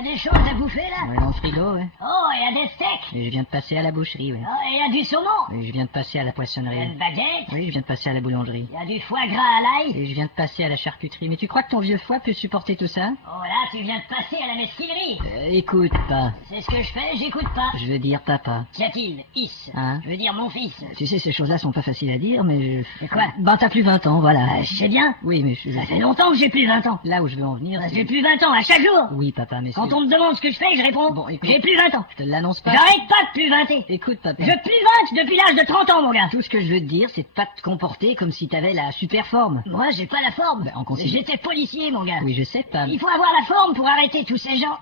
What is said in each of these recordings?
a des choses à bouffer, là? Ouais, dans le frigo, ouais. Oh, il y a des steaks. Et je viens de passer à la boucherie, ouais. Oh, il y a du saumon. Et je viens de passer à la Il y a poissonnerie. une baguette. Oui, je viens de passer à la boulangerie. Il y a du foie gras à l'ail. Et je viens de passer à la charcuterie. Mais tu crois que ton vieux foie peut supporter tout ça? Oh, là, tu viens de passer à la mesquinerie. Écoute, pas. C'est ce que je fais, j'écoute pas. Je veux dire papa. Qu'y a-t-il? Is. Hein? Je veux dire mon fils. Tu sais, ces choses-là sont pas faciles à dire, mais je... C'est quoi? Ben, t'as plus 20 ans, voilà. Je sais bien. Oui, mais Ça fait longtemps que j'ai plus 20 ans. là où je veux en venir... J'ai plus 20 ans, à chaque jour. Oui, papa, mais... Quand on me demande ce que je fais, je réponds, Bon, écoute. j'ai plus 20 ans. Je te l'annonce pas. J'arrête pas de plus 20. Écoute, papa. Je plus 20 depuis l'âge de 30 ans, mon gars. Tout ce que je veux te dire, c'est de pas te comporter comme si t'avais la super forme. Moi, j'ai pas la forme. Ben, on considère- J'étais policier, mon gars. Oui, je sais, pas. Il faut avoir la forme pour arrêter tous ces gens.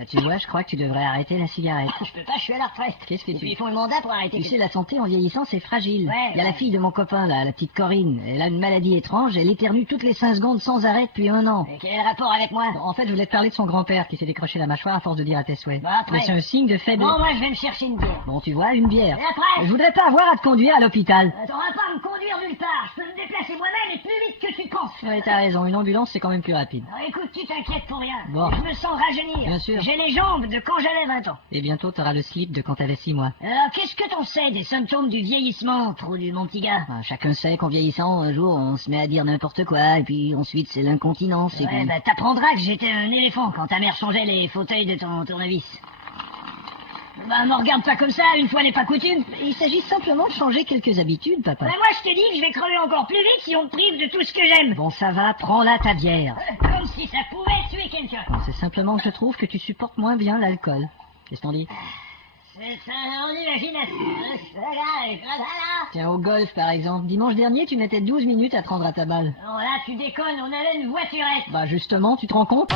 Ah, tu vois, je crois que tu devrais arrêter la cigarette. Je peux pas, je suis à la retraite. Qu'est-ce que Et tu... puis ils font un mandat pour arrêter. Tu sais, la santé en vieillissant, c'est fragile. Ouais, Il y a la ouais. fille de mon copain, là, la petite Corinne. Elle a une maladie étrange, elle éternue toutes les 5 secondes sans arrêt depuis 1 an. Et quel est le rapport avec moi? Bon, en fait, je voulais te parler de son grand-père qui s'est décroché la mâchoire à force de dire à tes souhaits. Bah, après. Mais c'est un signe de faible... Bon, moi, je vais me chercher une bière. Bon, tu vois, une bière. Et après? Je voudrais pas avoir à te conduire à l'hôpital. T'auras pas à me conduire nulle part. Je peux me déplacer moi-même et plus vite que tu penses. Ouais, t'as raison, une ambulance, c'est quand même plus rapide. Alors écoute, tu t'inquiètes pour rien. Bon. Je me sens rajeunir. Bien sûr. J'ai les jambes de quand j'avais 20 ans. Et bientôt, t'auras le slip de quand t'avais 6 mois. Alors, qu'est-ce que t'en sais des symptômes du vieillissement, trou du mon petit gars? Enfin, chacun sait qu'en vieillissant, un jour, on se met à dire n'importe quoi, et puis ensuite, c'est l'incontinence. Et Ouais, puis... bah t'apprendras que j'étais un éléphant quand ta mère changeait les fauteuils de ton tournevis. Bah, me regarde pas comme ça, une fois n'est pas coutume. Il s'agit simplement de changer quelques habitudes, papa. Bah, moi, je te dis que je vais crever encore plus vite si on me prive de tout ce que j'aime. Bon, ça va, prends là ta bière. Comme si ça pouvait tuer quelqu'un. Bon, c'est simplement que je trouve que tu supportes moins bien l'alcool. Qu'est-ce qu'on dit? C'est ça, on imagination. Tiens, au golf, par exemple. Dimanche dernier, tu mettais 12 minutes à te rendre à ta balle. Non, là, tu déconnes, on avait une voiturette. Bah, justement, tu te rends compte?